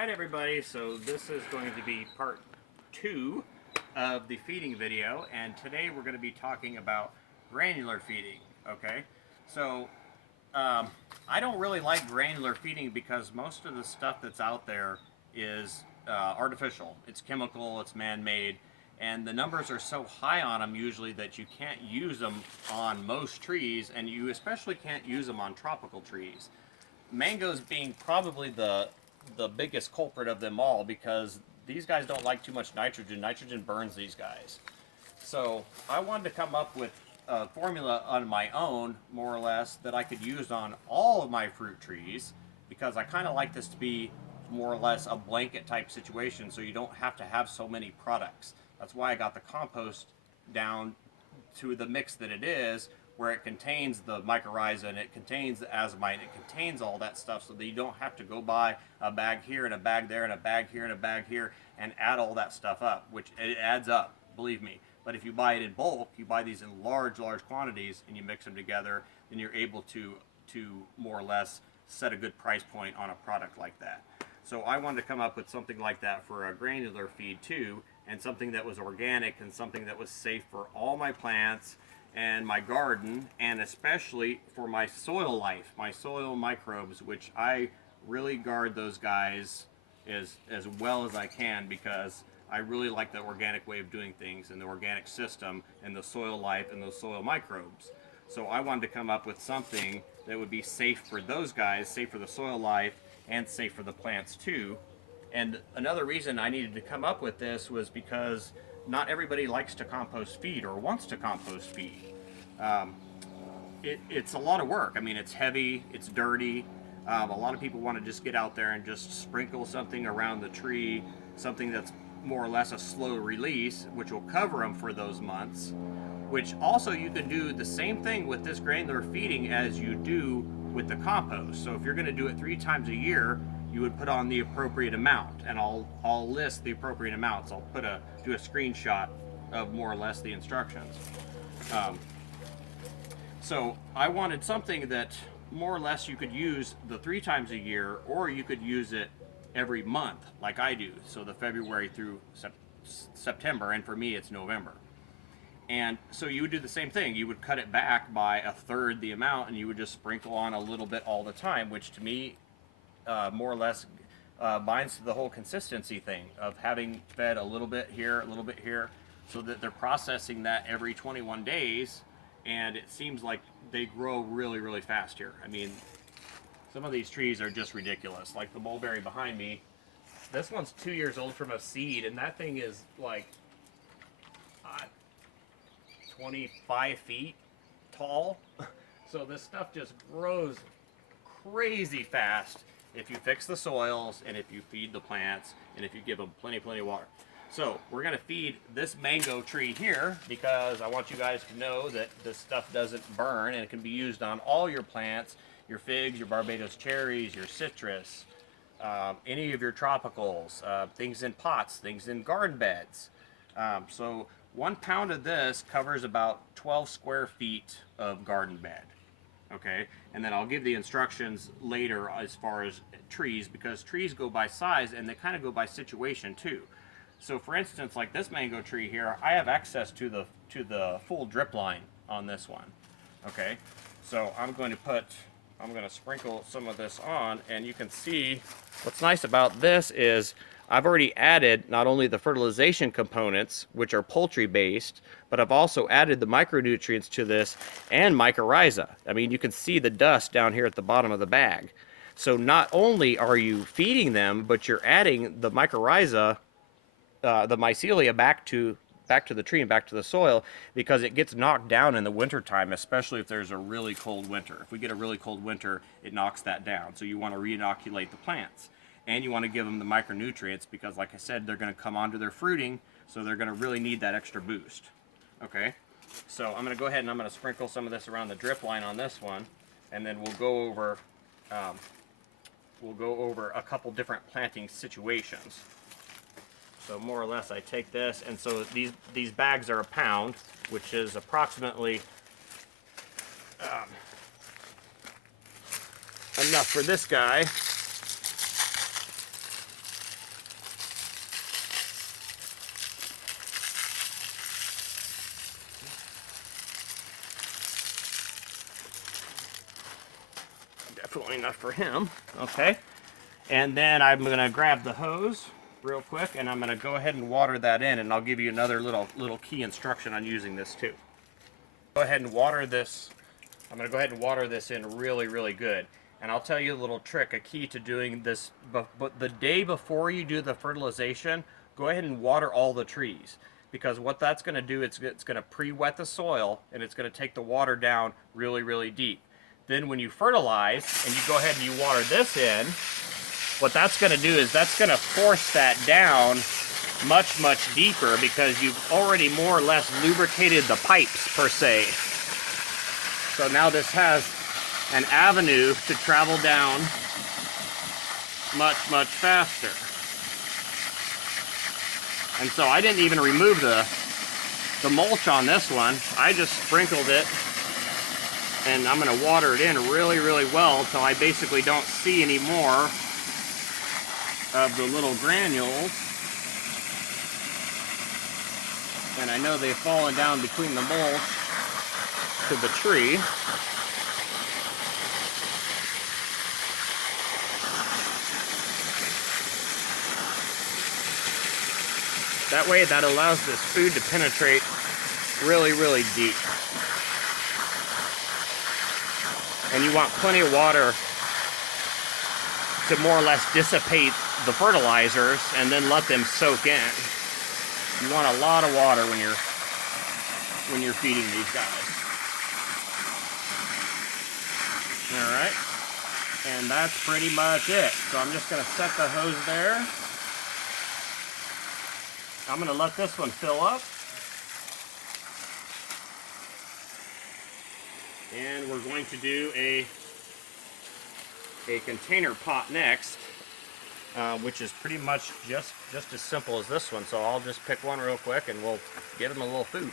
Alright everybody, so this is going to be part 2 of the feeding video, and today we're going to be talking about granular feeding, okay? So, I don't really like granular feeding because most of the stuff that's out there is artificial. It's chemical, it's man-made, and the numbers are so high on them usually that you can't use them on most trees, and you especially can't use them on tropical trees. Mangoes being probably the biggest culprit of them all because these guys don't like too much nitrogen. Nitrogen burns these guys. So I wanted to come up with a formula on my own, more or less, that I could use on all of my fruit trees because I kind of like this to be more or less a blanket type situation so you don't have to have so many products. That's why I got the compost down to the mix that it is, where it contains the mycorrhiza and it contains the azomite and it contains all that stuff so that you don't have to go buy a bag here and a bag there and a bag here and a bag here and add all that stuff up, which it adds up, believe me. But if you buy it in bulk, you buy these in large quantities and you mix them together, then you're able to more or less set a good price point on a product like that. So I wanted to come up with something like that for a granular feed too, and something that was organic and something that was safe for all my plants and my garden, and especially for my soil life, my soil microbes, which I really guard those guys as well as I can because I really like the organic way of doing things and the organic system and the soil life and those soil microbes. So I wanted to come up with something that would be safe for those guys, safe for the soil life, and safe for the plants too. And another reason I needed to come up with this was because not everybody likes to compost feed or wants to compost feed. It's a lot of work. I mean, it's heavy, it's dirty. A lot of people want to just get out there and just sprinkle something around the tree, something that's more or less a slow release, which will cover them for those months. Which also you can do the same thing with this granular feeding as you do with the compost. So if you're going to do it 3 times a year, you would put on the appropriate amount, and I'll list the appropriate amounts. I'll do a screenshot of more or less the instructions. So I wanted something that more or less you could use the 3 times a year, or you could use it every month like I do. So the February through September, and for me it's November. And so you would do the same thing. You would cut it back by 1/3 the amount, and you would just sprinkle on a little bit all the time, which to me more or less binds to the whole consistency thing of having fed a little bit here, so that they're processing that every 21 days, and it seems like they grow really, really fast here. I mean, some of these trees are just ridiculous. Like the mulberry behind me, this one's 2 years old from a seed, and that thing is like 25 feet tall. So this stuff just grows crazy fast if you fix the soils and if you feed the plants and if you give them plenty of water. So we're going to feed this mango tree here because I want you guys to know that this stuff doesn't burn and it can be used on all your plants, your figs, your Barbados cherries, your citrus, any of your tropicals, things in pots, things in garden beds. So 1 pound of this covers about 12 square feet of garden bed. Okay, and then I'll give the instructions later as far as trees, because trees go by size and they kind of go by situation too. So for instance, like this mango tree here, I have access to the full drip line on this one. Okay, so I'm going to sprinkle some of this on, and you can see what's nice about this is I've already added not only the fertilization components, which are poultry based, but I've also added the micronutrients to this and mycorrhiza. I mean, you can see the dust down here at the bottom of the bag. So not only are you feeding them, but you're adding the mycorrhiza, the mycelia back to the tree and back to the soil, because it gets knocked down in the wintertime, especially if there's a really cold winter. If we get a really cold winter, it knocks that down. So you want to re-inoculate the plants. And you want to give them the micronutrients because, like I said, they're going to come onto their fruiting, so they're going to really need that extra boost. Okay, so I'm going to go ahead and I'm going to sprinkle some of this around the drip line on this one, and then we'll go over a couple different planting situations. So more or less, I take this, and so these bags are 1 pound, which is approximately enough for this guy. probably enough for him. Okay. And then I'm going to grab the hose real quick, and I'm going to go ahead and water that in, and I'll give you another little key instruction on using this too. Go ahead and water this. I'm going to go ahead and water this in really, really good. And I'll tell you a little trick, a key to doing this, but the day before you do the fertilization, go ahead and water all the trees. Because what that's going to do, it's going to pre-wet the soil, and it's going to take the water down really, really deep. Then when you fertilize, and you go ahead and you water this in, what that's going to do is that's going to force that down much, much deeper, because you've already more or less lubricated the pipes, per se. So now this has an avenue to travel down much, much faster. And so I didn't even remove the mulch on this one. I just sprinkled it, and I'm going to water it in really, really well until I basically don't see any more of the little granules. And I know they've fallen down between the mulch to the tree. That way, that allows this food to penetrate really, really deep. And you want plenty of water to more or less dissipate the fertilizers and then let them soak in. You want a lot of water when you're feeding these guys. All right, and that's pretty much it. So I'm just going to set the hose there. I'm going to let this one fill up. And we're going to do a container pot next, which is pretty much just as simple as this one. So I'll just pick one real quick and we'll get them a little food.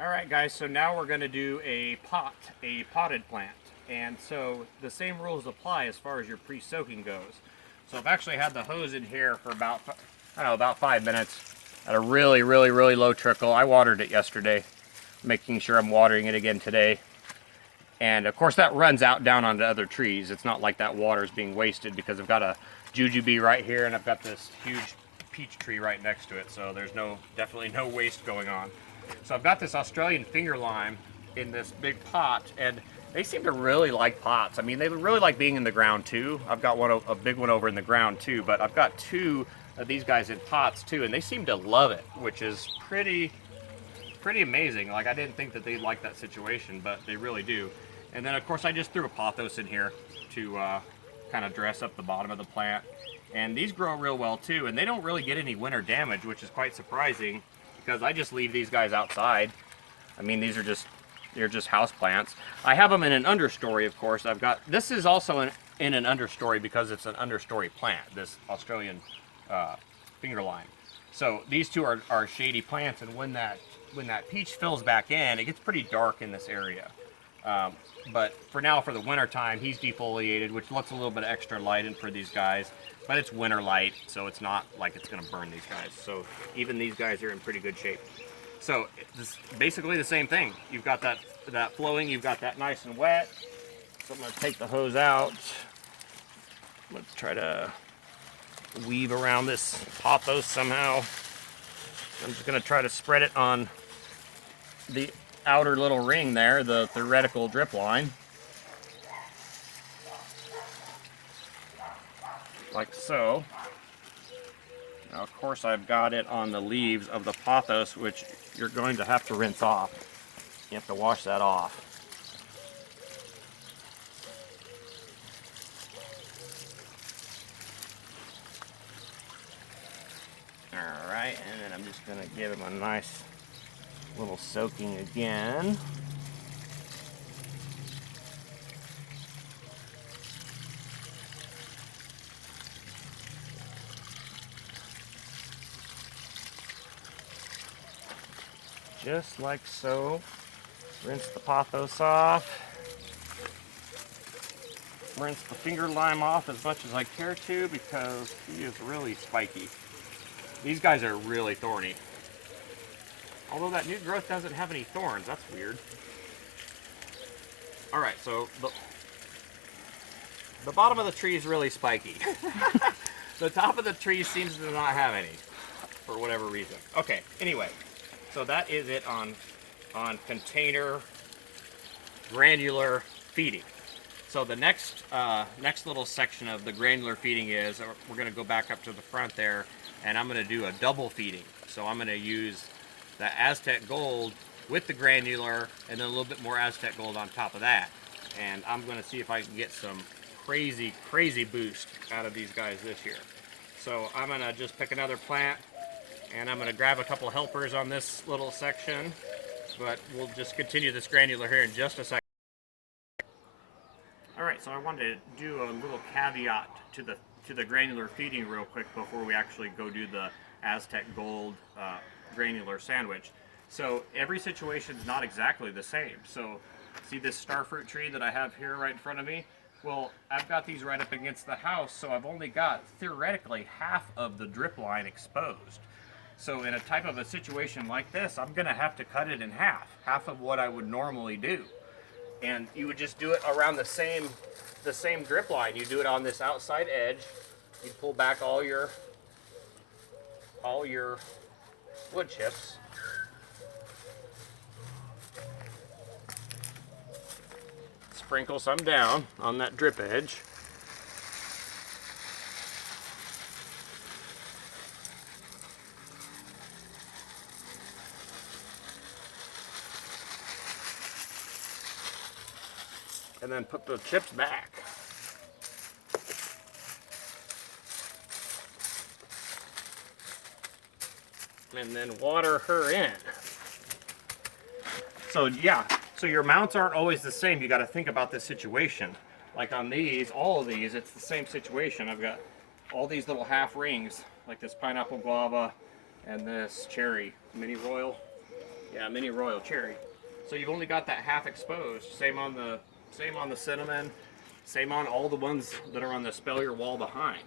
All right, guys, so now we're going to do a potted plant. And so the same rules apply as far as your pre-soaking goes. So I've actually had the hose in here for about 5 minutes at a really, really, really low trickle. I watered it yesterday, making sure I'm watering it again today. And of course that runs out down onto other trees. It's not like that water is being wasted, because I've got a jujube right here and I've got this huge peach tree right next to it. So there's definitely no waste going on. So I've got this Australian finger lime in this big pot, and they seem to really like pots. I mean, they really like being in the ground too. I've got a big one over in the ground too, but I've got 2 of these guys in pots too, and they seem to love it, which is pretty amazing. Like, I didn't think that they'd like that situation, but they really do. And then of course I just threw a pothos in here to kind of dress up the bottom of the plant. And these grow real well too, and they don't really get any winter damage, which is quite surprising, because I just leave these guys outside. I mean, they're just house plants. I have them in an understory, of course. This is also in an understory because it's an understory plant, this Australian finger lime. So these two are shady plants, and when that peach fills back in, it gets pretty dark in this area. But for now, for the winter time, he's defoliated, which lets a little bit of extra light in for these guys. But it's winter light, so it's not like it's going to burn these guys. So even these guys are in pretty good shape. So it's basically the same thing. You've got that flowing, you've got that nice and wet. So I'm going to take the hose out. Let's try to weave around this pothos somehow. I'm just going to try to spread it on the outer little ring there, the theoretical drip line. Like so. Now, of course, I've got it on the leaves of the pothos, which you're going to have to rinse off. You have to wash that off. Alright, and then I'm just going to give him a nice little soaking again. Just like so. Rinse the pothos off. Rinse the finger lime off as much as I care to, because he is really spiky. These guys are really thorny. Although that new growth doesn't have any thorns, that's weird. Alright, so the bottom of the tree is really spiky. The top of the tree seems to not have any, for whatever reason. Okay, anyway, so that is it on container granular feeding. So the next little section of the granular feeding is, we're going to go back up to the front there, and I'm going to do a double feeding. So I'm going to use the Aztec Gold with the granular, and then a little bit more Aztec Gold on top of that. And I'm going to see if I can get some crazy boost out of these guys this year. So I'm going to just pick another plant, and I'm going to grab a couple helpers on this little section, but we'll just continue this granular here in just a second. All right, so I wanted to do a little caveat to the granular feeding real quick before we actually go do the Aztec Gold granular sandwich. So every situation is not exactly the same. So see this starfruit tree that I have here right in front of me? Well, I've got these right up against the house, so I've only got theoretically half of the drip line exposed. So in a type of a situation like this, I'm gonna have to cut it in half of what I would normally do. And you would just do it around the same drip line. You do it on this outside edge. You pull back all your wood chips. Sprinkle some down on that drip edge. And then put the chips back. And then water her in. So yeah, so your mounts aren't always the same. You got to think about this situation. Like on these, all of these, it's the same situation. I've got all these little half rings, like this pineapple guava and this cherry, mini royal. Yeah, mini royal cherry. So you've only got that half exposed. Same on the cinnamon, same on all the ones that are on the spell wall behind.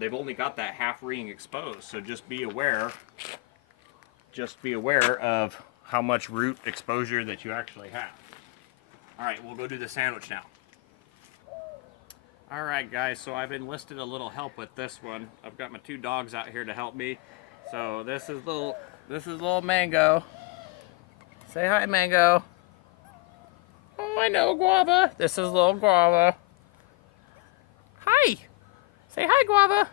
They've only got that half ring exposed, so just be aware of how much root exposure that you actually have. All right, we'll go do the sandwich now. All right, guys, so I've enlisted a little help with this one. I've got my two dogs out here to help me. So this is little Mango. Say hi, Mango. Oh, I know, Guava. This is little Guava. Hi. Say hi, Guava.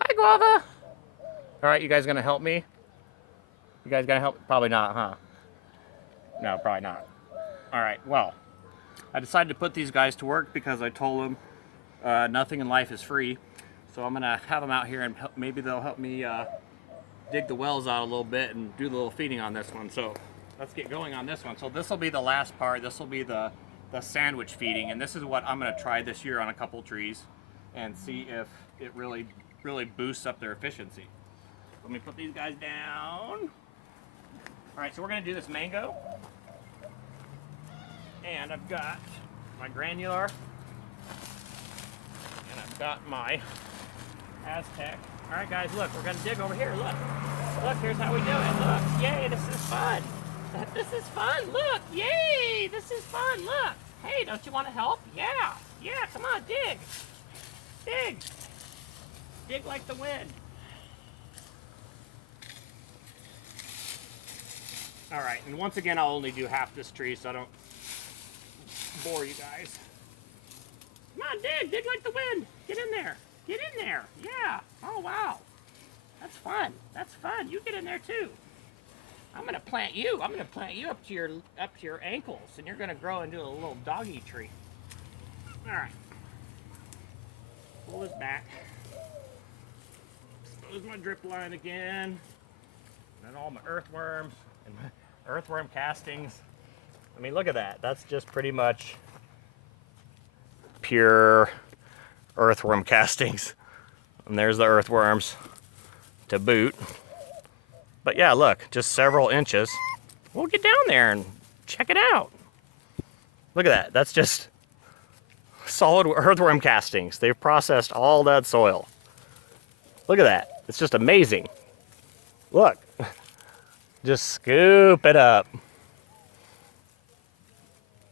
Hi, Guava. All right, you guys gonna help me? You guys gonna help? Probably not, huh? No, probably not. All right, well, I decided to put these guys to work because I told them nothing in life is free. So I'm gonna have them out here and maybe they'll help me dig the wells out a little bit and do the little feeding on this one. So let's get going on this one. So this will be the last part. This will be the sandwich feeding, and this is what I'm gonna try this year on a couple trees and see if it really boosts up their efficiency. Let me put these guys down. All right, so we're gonna do this mango. And I've got my granular. And I've got my Aztec. All right, guys, look, we're gonna dig over here, look. Look, here's how we do it, look. Yay, this is fun. This is fun, look, yay, this is fun, look. Hey, don't you wanna help? Yeah, come on, dig. Dig. Dig like the wind. All right, and once again, I'll only do half this tree so I don't bore you guys. Come on, dig like the wind. Get in there, yeah. Oh, wow, that's fun, you get in there too. I'm gonna plant you up to your ankles, and you're gonna grow into a little doggy tree. All right, pull this back, expose my drip line again, and all my earthworms and my earthworm castings. I mean, look at that. That's just pretty much pure earthworm castings. And there's the earthworms to boot. But yeah, look, just several inches. We'll get down there and check it out. Look at that. That's just solid earthworm castings. They've processed all that soil. Look at that. It's just amazing. Look. Just scoop it up.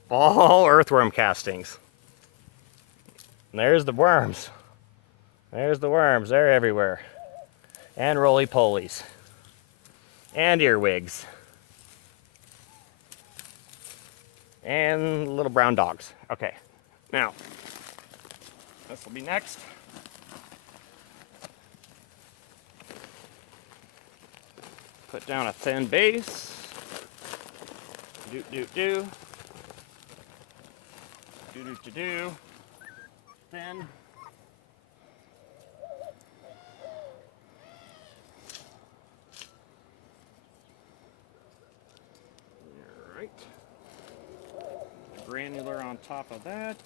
All earthworm castings. And there's the worms. There's the worms. They're everywhere. And roly-polies. And earwigs. And little brown dogs. Okay. Now, this will be next. Put down a thin base. Do. Do. Thin. Alright. Granular on top of that.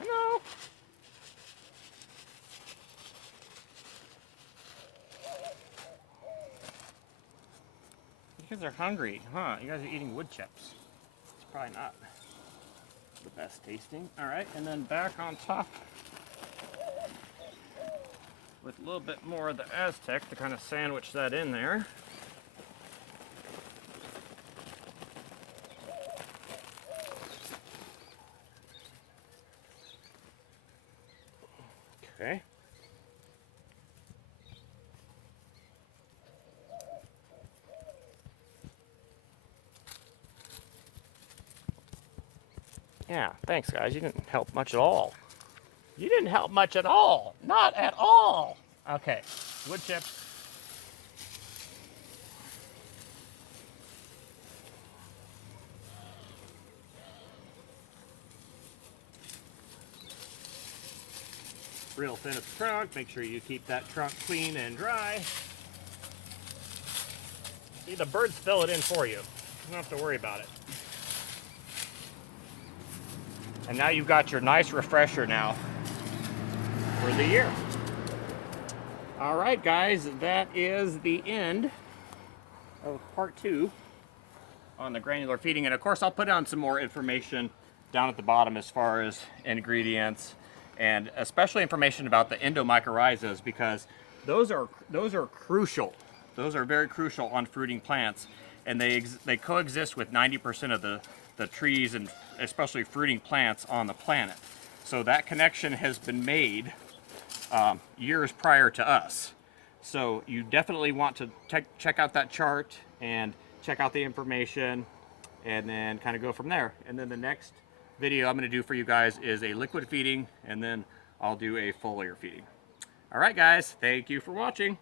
I know. You guys are hungry, huh? You guys are eating wood chips. It's probably not the best tasting. Alright, and then back on top with a little bit more of the Aztec to kind of sandwich that in there. Okay. Yeah, thanks guys. You didn't help much at all. You didn't help much at all. Not at all. Okay, wood chips. Real thin at the trunk. Make sure you keep that trunk clean and dry. See, the birds fill it in for you. You don't have to worry about it. And now you've got your nice refresher now for the year. All right, guys, that is the end of part 2 on the granular feeding. And of course, I'll put on some more information down at the bottom as far as ingredients and especially information about the endomycorrhizas, because those are crucial. Those are very crucial on fruiting plants, and they coexist with 90% of the trees and especially fruiting plants on the planet. So that connection has been made years prior to us. So you definitely want to check out that chart and check out the information and then kind of go from there. And then the next video I'm going to do for you guys is a liquid feeding, and then I'll do a foliar feeding. All right, guys, thank you for watching.